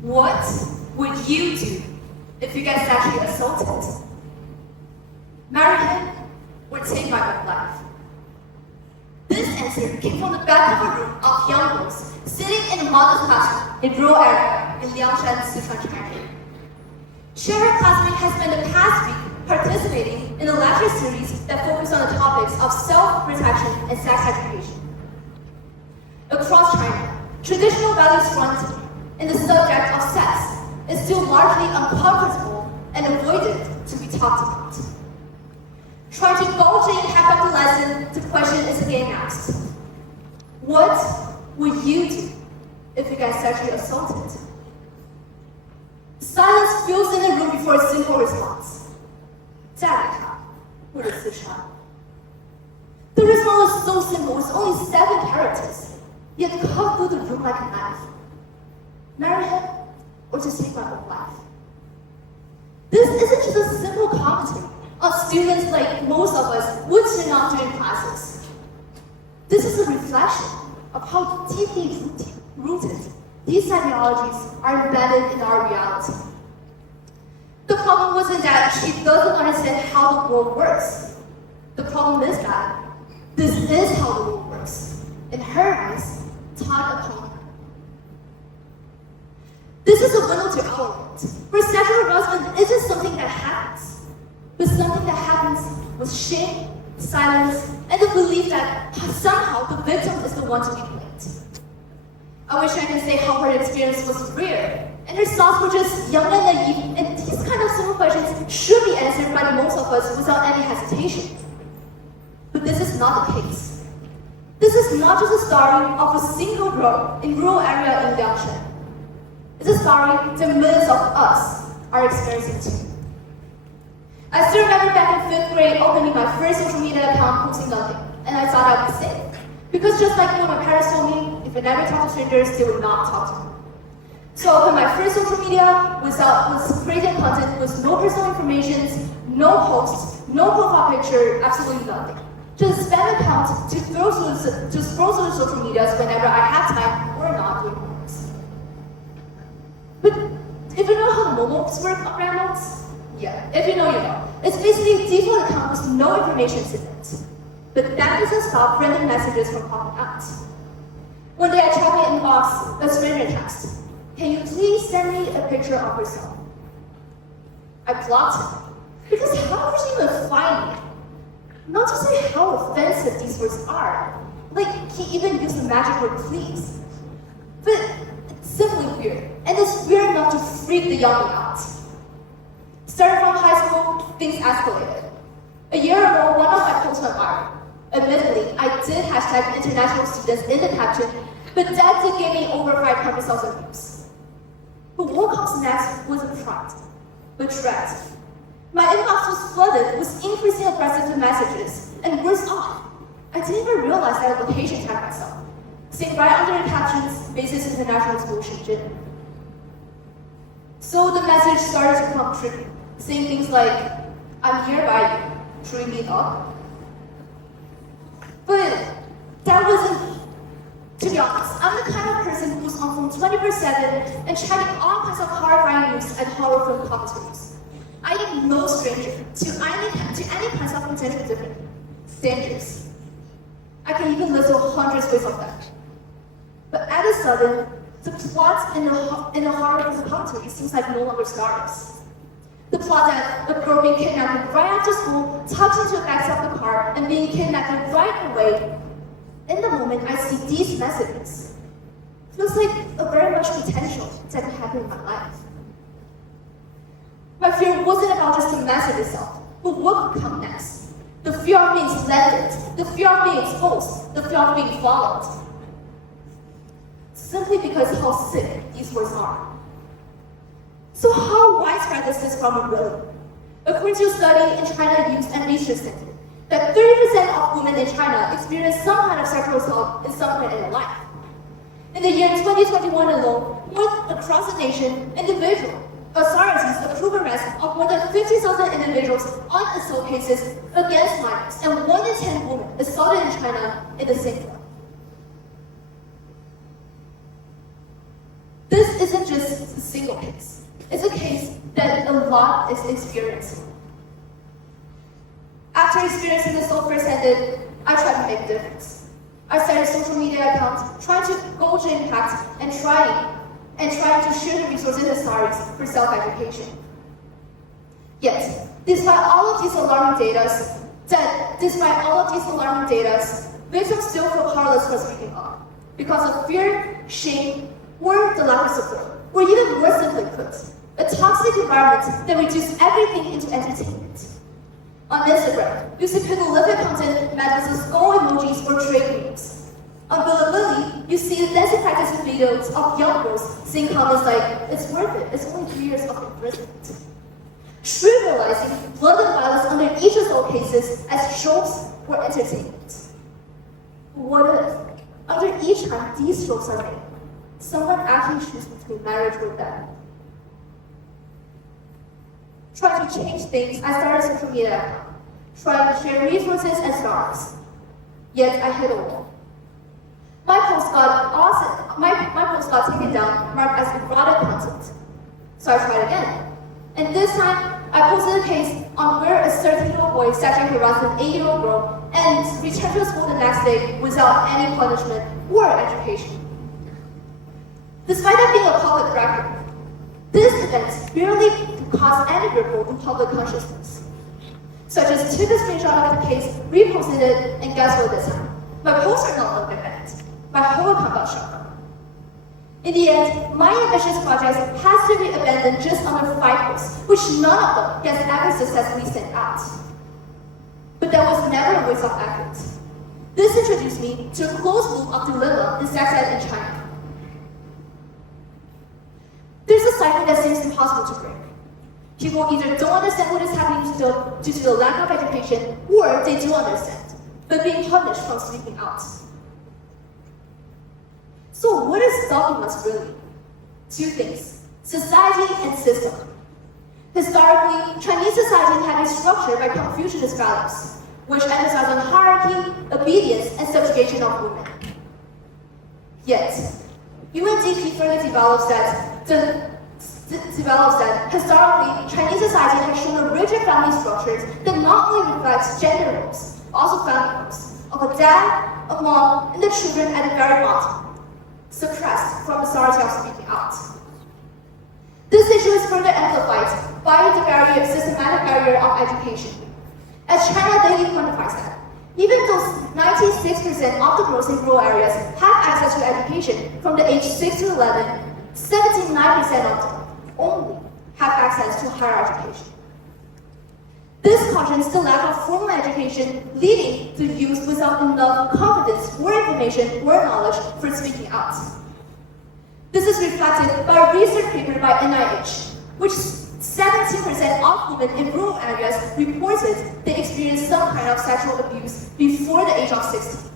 What would you do if you get sexually assaulted? Marry him or take my own life? This answer came from the back of a room of young girls sitting in a modest classroom in rural area in Liangshan, Sichuan, China. She and her classmate has spent the past week participating in a lecture series that focused on the topics of self-protection and sex education. Across China, traditional values front in the subject of sex is still largely uncomfortable and avoided to be talked about. Trying to gauge the impact of the lesson, the question is again asked. What would you do if you get sexually assaulted? Silence fills in the room before a simple response. 再来看，或者自杀. The response was so simple, it was only 7 characters, yet cut through the room like a knife. Marry him, or just take my own life? This isn't just a simple commentary on students like most of us would turn out during classes. This is a reflection of how deeply rooted these ideologies are embedded in our reality. The problem wasn't that she doesn't understand how the world works. The problem is that this is how the world works. In her eyes, taught upon her. This is a window to our world, where sexual harassment isn't something that happens, but something that happens with shame, silence, and the belief that somehow the victim is the one to be blamed. I wish I could say how her experience was rare, and her thoughts were just young and naive, and these kind of simple questions should be answered by most of us without any hesitation. But this is not the case. This is not just a story of a single girl in rural area in Liangshan. It's a story that millions of us are experiencing too. I still remember back in 5th grade opening my first social media account posting nothing, and I thought I was safe. Because just like what my parents told me, if I never talk to strangers, they would not talk to me. So I opened my first social media with creating content with no personal information, no posts, no profile picture, absolutely nothing. Just a spam account to scroll through the social medias whenever I have time or not doing homework. But if you know how the mobiles work on Rambles, yeah, if you know, you know. It's basically a default account with no information in it. But that doesn't stop random messages from popping out. One day I checked my inbox, a stranger text. Can you please send me a picture of yourself? I blocked him. Because how could you even find me? Not to say how offensive these words are. Like, he even used the magic word please. But it's simply weird. And it's weird enough to freak the young out. Starting from high school, things escalated. A year ago, one of my posts went viral. Admittedly, I did hashtag international students in the caption, but that did give me over 500,000 views. But what comes next wasn't pride, but dread. My inbox was flooded with increasing aggressive messages, and worse off, I didn't even realize that I location tagged myself, saying right under the captions, BISZ International School Shenzhen. So the message started to become tricky, saying things like, I'm here by you, should we meet up? But that wasn't, to be honest, I'm the kind of person who's on phone 24/7 and checking all kinds of horrifying news and horror film commentaries. I am no stranger to any kinds of potential different dangers. I can even list 100 ways of that. But at a sudden, the plot in the horror film commentary seems like no longer stars. The plot that a girl being kidnapped right after school, tucked into the back of the car, and being kidnapped right away. In the moment I see these messages, feels like a very much potential that can happen in my life. My fear wasn't about just the message itself, but what would come next. The fear of being slandered, the fear of being exposed, the fear of being followed. Simply because how sick these words are. So how widespread is this problem really? According to a study in China Youth and Research Center, that 30% of women in China experience some kind of sexual assault in some point in their life. In the year 2021 alone, across the nation, authorities approved arrest of more than 50,000 individuals on assault cases against minors, and 1 in 10 women assaulted in China in the same year. This isn't just lot is experiencing. After experiencing this all firsthand, I tried to make a difference. I started a social media account, trying to gauge impact and trying to share the resources necessary for self-education. Yet, despite all of these alarming data, victims still feel powerless for speaking up because of fear, shame, or the lack of support, or even more simply put, a toxic environment that reduces everything into entertainment. On Instagram, you see prolific content met with skull emojis or trade memes. On Bilibili, you see dancing practice videos of young girls saying comments like, "It's worth it, it's only 3 years of imprisonment." Trivializing blood and violence under each of those cases as jokes or entertainment. What if, under each time these jokes are made, someone actually chooses between marriage or death? Trying to change things, I started a social media account, trying to share resources and stars. Yet I hit a wall. My post got taken down, marked as erotic content. So I tried again. And this time, I posted a case on where a 13-year-old boy sexually harassed an 8-year-old girl and returned to school the next day without any punishment or education. Despite that being a public record, this event barely caused any ripple in public consciousness. So I just took a screenshot of the case, reposted it, and guess what this time? My posts are no longer banned. My whole account got shut down. In the end, my ambitious project has to be abandoned just under 5 posts, which none of them gets ever successfully sent out. But that was never a waste of effort. This introduced me to a closed loop of dilemma in sex ed in China. There's a cycle that seems impossible to break. People either don't understand what is happening due to the lack of education, or they do understand, but being punished from speaking out. So what is stopping us really? 2 things, society and system. Historically, Chinese society had been structured by Confucianist values, which emphasize on hierarchy, obedience, and subjugation of women. Yet, UNDP further develops that historically, Chinese society has shown a rigid family structures that not only reflects gender roles, but also family roles, of a dad, a mom, and the children at the very bottom, suppressed from the authority of speaking out. This issue is further amplified by the systematic barrier of education. As China daily quantifies that, even though 96% of the girls in rural areas have access to education from the age 6 to 11, 79% of them only have access to higher education. This cautions the lack of formal education, leading to youth without enough confidence or information or knowledge for speaking out. This is reflected by a research paper by NIH, which 17% of women in rural areas reported they experienced some kind of sexual abuse before the age of 16.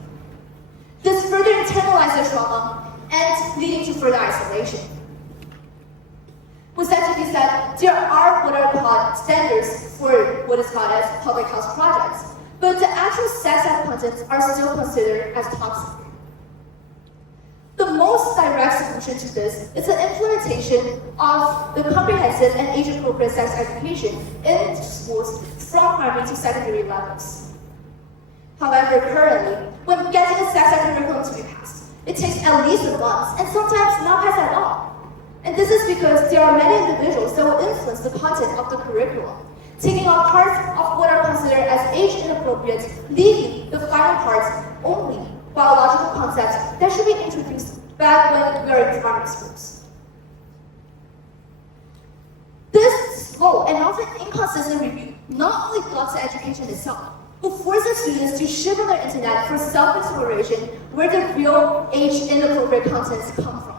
This further internalized the trauma and leading to further isolation. With that to be said, there are what are called standards for what is called as public health projects, but the actual sex ed contents are still considered as toxic. The most direct solution to this is the implementation of the comprehensive and age-appropriate sex education in schools from primary to secondary levels. However, currently, when getting a sex ed curriculum to be passed, it takes at least a month and sometimes not passed at all. And this is because there are many individuals that will influence the content of the curriculum, taking on parts of what are considered as age-inappropriate, leaving the final parts only biological concepts that should be introduced back when we are in primary schools. This slow and often inconsistent review not only blocks the education itself, but forces students to shift on their internet for self-exploration where the real age-inappropriate contents come from.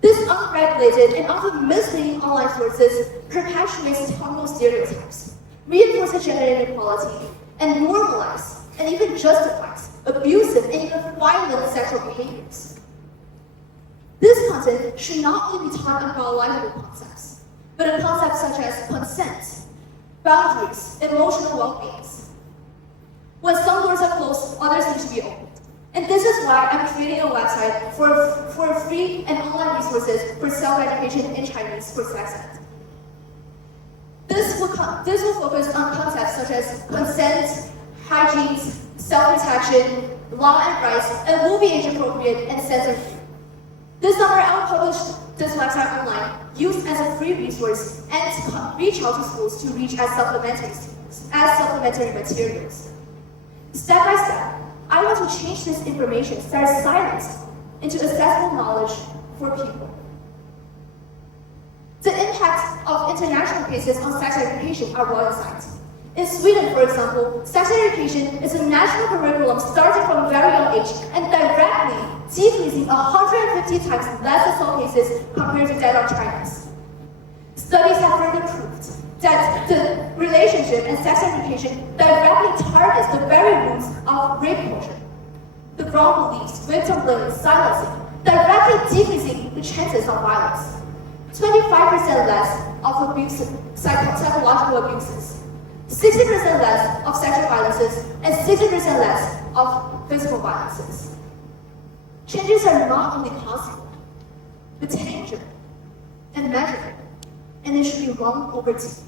This unregulated and often misleading online sources perpetuates harmful stereotypes, reinforces gender inequality, and normalizes and even justifies abusive and even violent sexual behaviors. This content should not only be taught on biological concepts, but on concepts such as consent, boundaries, emotional well-being. When some doors are closed, others need to be opened. And this is why I'm creating a website for free and online resources for self-education in Chinese for sex ed. This will focus on concepts such as consent, hygiene, self-protection, law and rights, and will be age-appropriate and censorship. This summer, I will publish this website online, used as a free resource, and reach out to schools to reach as supplementary materials. Step by step, I want to change this information that is silenced into accessible knowledge for people. The impact of international cases on sex education are well in sight. In Sweden, for example, sex education is a national curriculum starting from a very young age and directly decreasing 150 times less assault cases compared to that of China's. Studies have further proved that the relationship and sex education directly targets the very roots of rape culture. The wrong beliefs, victim blaming, silencing, directly decreasing the chances of violence. 25% less of psychological abuses, 60% less of sexual violences, and 60% less of physical violences. Changes are not only possible, but tangible and measurable, and it should be run over time.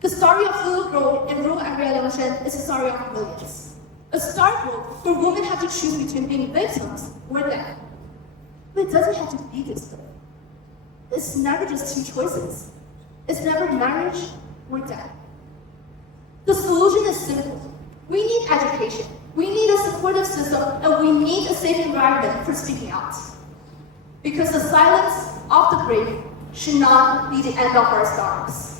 The story of little girl in rural area Liangshan is a story of millions. A stark world where women have to choose between being victims or dead. But it doesn't have to be this way. It's never just two choices. It's never marriage or death. The solution is simple. We need education. We need a supportive system, and we need a safe environment for speaking out. Because the silence of the brave should not be the end of our stars.